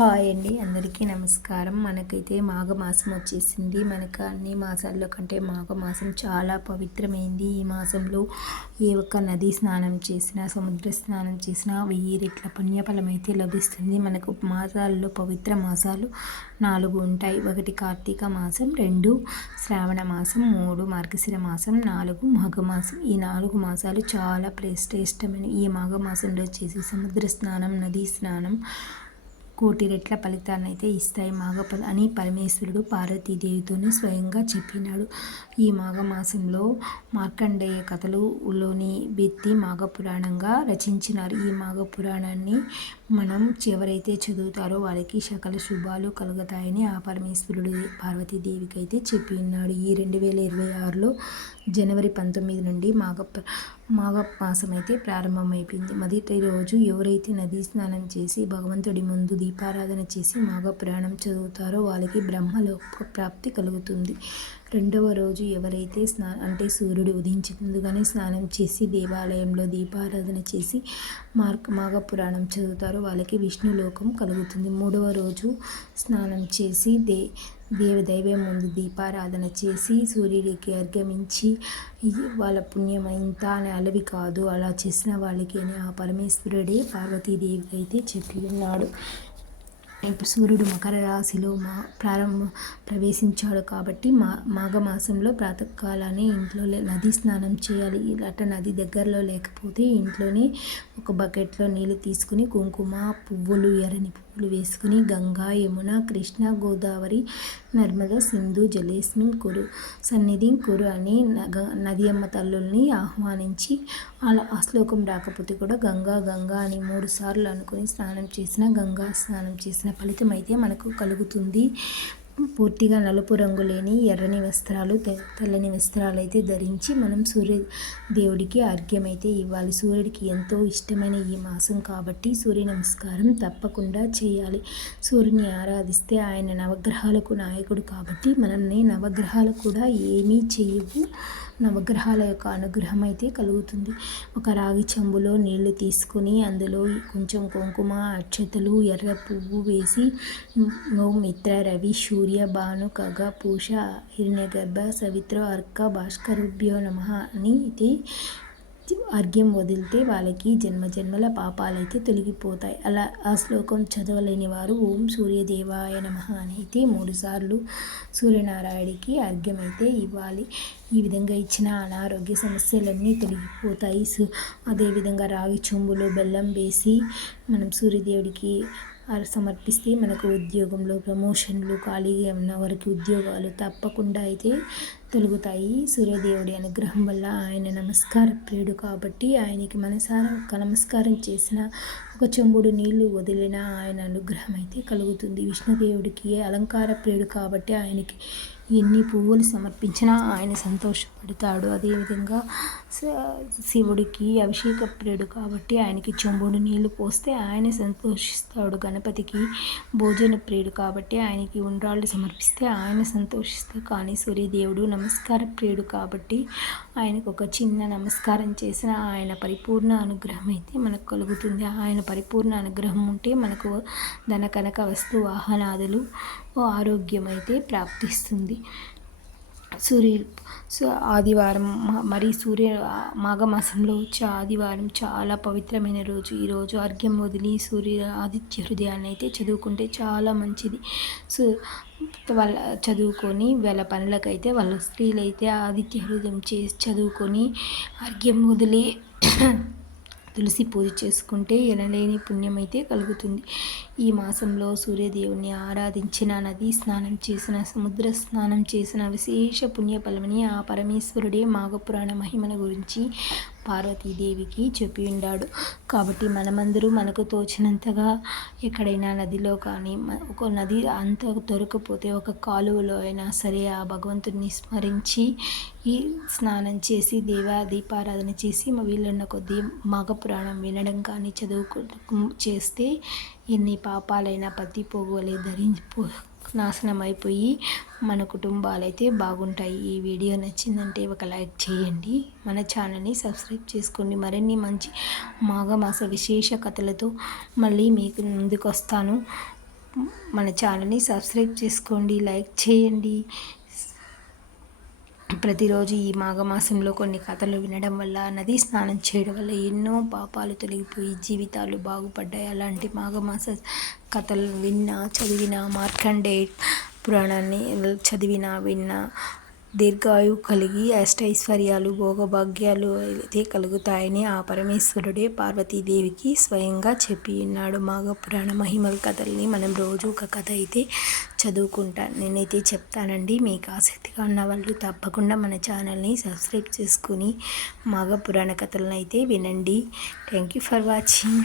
Hi అండి, అందరికీ నమస్కారం. మనకైతే మాఘమాసం వచ్చేసింది. మనకు అన్ని మాసాల్లో కంటే మాఘమాసం చాలా పవిత్రమైంది. ఈ మాసంలో ఏ ఒక్క నది స్నానం చేసినా, సముద్ర స్నానం చేసినా 1000 రెట్ల పుణ్యఫలం అయితే లభిస్తుంది. మనకు మాసాల్లో పవిత్ర మాసాలు 4 ఉంటాయి. 1 కార్తీక మాసం, 2 శ్రావణ మాసం, 3 మార్గశిర మాసం, 4 మాఘమాసం. ఈ 4 మాసాలు చాలా శ్రేష్టమైన ఈ మాఘమాసంలో చేసే సముద్ర స్నానం, నదీ స్నానం 1,000 రెట్ల ఫలితాన్ని అయితే ఇస్తాయి అని పరమేశ్వరుడు పార్వతీదేవితోనే స్వయంగా చెప్పినాడు. ఈ మాఘమాసంలో మార్కండేయ కథలులోని వ్యక్తి మాఘపురాణంగా రచించినారు. ఈ మాఘపురాణాన్ని మనం ఎవరైతే చదువుతారో వారికి సకల శుభాలు కలుగుతాయని ఆ పరమేశ్వరుడు పార్వతీదేవికి అయితే చెప్పి ఉన్నాడు. ఈ 2026లో జనవరి 19 నుండి మాఘమాసం అయితే ప్రారంభమైపోయింది. మొదటి రోజు ఎవరైతే నదీ స్నానం చేసి భగవంతుడి ముందు దీపారాధన చేసి మాఘపురాణం చదువుతారో వాళ్ళకి బ్రహ్మలోక ప్రాప్తి కలుగుతుంది. రెండవ రోజు ఎవరైతే సూర్యుడు ఉదయించే ముందుగానే స్నానం చేసి దేవాలయంలో దీపారాధన చేసి మాఘపురాణం చదువుతారో వాళ్ళకి విష్ణులోకం కలుగుతుంది. మూడవ రోజు స్నానం చేసి దైవం ముందు దీపారాధన చేసి సూర్యుడికి అర్ఘ్యమించి వాళ్ళ పుణ్యం ఇంత అని అలవి కాదు, అలా చేసిన వాళ్ళకి అని ఆ పరమేశ్వరుడే పార్వతీదేవికి అయితే చెప్పి ఉన్నాడు. ఇప్పుడు సూర్యుడు మకర రాశిలో ప్రవేశించాడు కాబట్టి మాఘమాసంలో ప్రాతకాలాన్ని ఇంట్లో నది స్నానం చేయాలి. అట్లా నది దగ్గరలో లేకపోతే ఇంట్లోనే ఒక బకెట్లో నీళ్ళు తీసుకుని కుంకుమ పువ్వులు, ఎర్రని పువ్వులు వేసుకుని గంగా, యమున, కృష్ణ, గోదావరి, నర్మద, సింధు జలేస్మిన్ కురు సన్నిధిం కురు అని నది అమ్మ తల్లుల్ని ఆహ్వానించి ఆ శ్లోకం రాకపోతే కూడా గంగా గంగా అని 3 సార్లు అనుకుని స్నానం చేసిన గంగా స్నానం చేసిన ఫలితం అయితే మనకు కలుగుతుంది. పూర్తిగా నలుపు రంగు లేని ఎర్రని వస్త్రాలు, తెల్లని వస్త్రాలు అయితే ధరించి మనం సూర్యదేవుడికి అర్ఘ్యం అయితే ఇవ్వాలి. సూర్యుడికి ఎంతో ఇష్టమైన ఈ మాసం కాబట్టి సూర్య నమస్కారం తప్పకుండా చేయాలి. సూర్యుని ఆరాధిస్తే ఆయన నవగ్రహాలకు నాయకుడు కాబట్టి మనల్ని నవగ్రహాలు కూడా ఏమీ చేయవు. నవగ్రహాల యొక్క అనుగ్రహం అయితే కలుగుతుంది. ఒక రాగి చెంబులో నీళ్లు తీసుకుని అందులో కొంచెం కుంకుమ, అక్షతలు, ఎర్ర పువ్వు వేసి మిత్ర, రవి, సూర్య, భాను, ఖగ, పూష, హిరణ్యగర్భ, సవిత్ర, అర్క, భాస్కరుభ్యో నమః అని ఇది అర్ఘ్యం వదిలితే వాళ్ళకి జన్మజన్మల పాపాలైతే తొలగిపోతాయి. అలా ఆ శ్లోకం చదవలేని వారు ఓం సూర్యదేవాయ నమః అని అయితే 3 సార్లు సూర్యనారాయణుడికి అర్ఘ్యం అయితే ఇవ్వాలి. ఈ విధంగా ఇచ్చిన అనారోగ్య సమస్యలన్నీ తొలగిపోతాయి. అదేవిధంగా రాగి చెంబులో బెల్లం వేసి మనం సూర్యదేవుడికి సమర్పిస్తే మనకు ఉద్యోగంలో ప్రమోషన్లు, ఖాళీగా ఉన్న వారికి ఉద్యోగాలు తప్పకుండా అయితే తొలుగుతాయి. సూర్యదేవుడి అనుగ్రహం వల్ల ఆయన నమస్కార ప్రియుడు కాబట్టి ఆయనకి మనసారా ఒక నమస్కారం చేసిన ఒక చెంబుడు నీళ్లు వదిలిన ఆయన అనుగ్రహం అయితే కలుగుతుంది. విష్ణుదేవుడికి అలంకార ప్రియుడు కాబట్టి ఆయనకి ఎన్ని పువ్వులు సమర్పించినా ఆయన సంతోషపడతాడు. అదేవిధంగా శివుడికి అభిషేక ప్రియుడు కాబట్టి ఆయనకి చెంబుడు నీళ్లు పోస్తే ఆయన సంతోషిస్తాడు. గణపతికి భోజన ప్రియుడు కాబట్టి ఆయనకి ఉండ్రాళ్ళు సమర్పిస్తే ఆయన సంతోషిస్తాడు. కానీ సూర్యదేవుడు నమస్కార ప్రియుడు కాబట్టి ఆయనకు ఒక చిన్న నమస్కారం చేసిన ఆయన పరిపూర్ణ అనుగ్రహం అయితే మనకు కలుగుతుంది. ఆయన పరిపూర్ణ అనుగ్రహం ఉంటే మనకు ధన, కనక, వస్తు, వాహనాదులు, ఆరోగ్యం అయితే ప్రాప్తిస్తుంది. ఆదివారం మాఘమాసంలో వచ్చే ఆదివారం చాలా పవిత్రమైన రోజు. ఈరోజు అర్ఘ్యం వదిలి ఆదిత్య హృదయాన్ని అయితే చదువుకుంటే చాలా మంచిది. వాళ్ళ చదువుకొని వాళ్ళ పనులకైతే వాళ్ళ స్త్రీలైతే ఆదిత్య హృదయం చేసి చదువుకొని అర్ఘ్యం వదిలి తులసి పూజ చేసుకుంటే ఎనలేని పుణ్యం అయితే కలుగుతుంది. ఈ మాసంలో సూర్యదేవుని ఆరాధించిన, నదీ స్నానం చేసిన, సముద్ర స్నానం చేసిన విశేష పుణ్యఫలమని ఆ పరమేశ్వరుడే మాఘపురాణ మహిమను గురించి పార్వతీదేవికి చెప్పి ఉన్నాడు. కాబట్టి మనమందరూ మనకు తోచినంతగా ఎక్కడైనా నదిలో కానీ ఒక నది అంత దొరకపోతే ఒక కాలువలో అయినా సరే ఆ భగవంతుడిని స్మరించి ఈ స్నానం చేసి దీపారాధన చేసి వీళ్ళన్న కొద్దీ మాఘపురాణం వినడం కానీ చేస్తే ఎన్ని పాపాలైనా పత్తి పోగులే నాశనం అయిపోయి మన కుటుంబాలైతే బాగుంటాయి. ఈ వీడియో నచ్చిందంటే ఒక లైక్ చేయండి. మన ఛానల్ని సబ్స్క్రైబ్ చేసుకోండి. మరిన్ని మంచి మాఘమాస విశేష కథలతో మళ్ళీ మీకు ముందుకు వస్తాను. మన ఛానల్ని సబ్స్క్రైబ్ చేసుకోండి, లైక్ చేయండి. ప్రతిరోజు ఈ మాఘమాసంలో కొన్ని కథలు వినడం వల్ల, నదీ స్నానం చేయడం వల్ల ఎన్నో పాపాలు తొలగిపోయి జీవితాలు బాగుపడ్డాయి. అలాంటి మాఘమాస కథలు చదివిన మార్కండేయ పురాణాన్ని విన్నా దీర్ఘాయువు కలిగి అష్టైశ్వర్యాలు భోగభాగ్యాలు అయితే కలుగుతాయని ఆ పరమేశ్వరుడే పార్వతీదేవికి స్వయంగా చెప్పి ఉన్నాడు. మాఘపురాణ మహిమల కథల్ని మనం రోజు ఒక కథ అయితే నేనైతే చెప్తానండి. మీకు ఆసక్తిగా ఉన్న వాళ్ళు తప్పకుండా మన ఛానల్ని సబ్స్క్రైబ్ చేసుకుని మాఘపురాణ కథలను అయితే వినండి. Thank you for watching.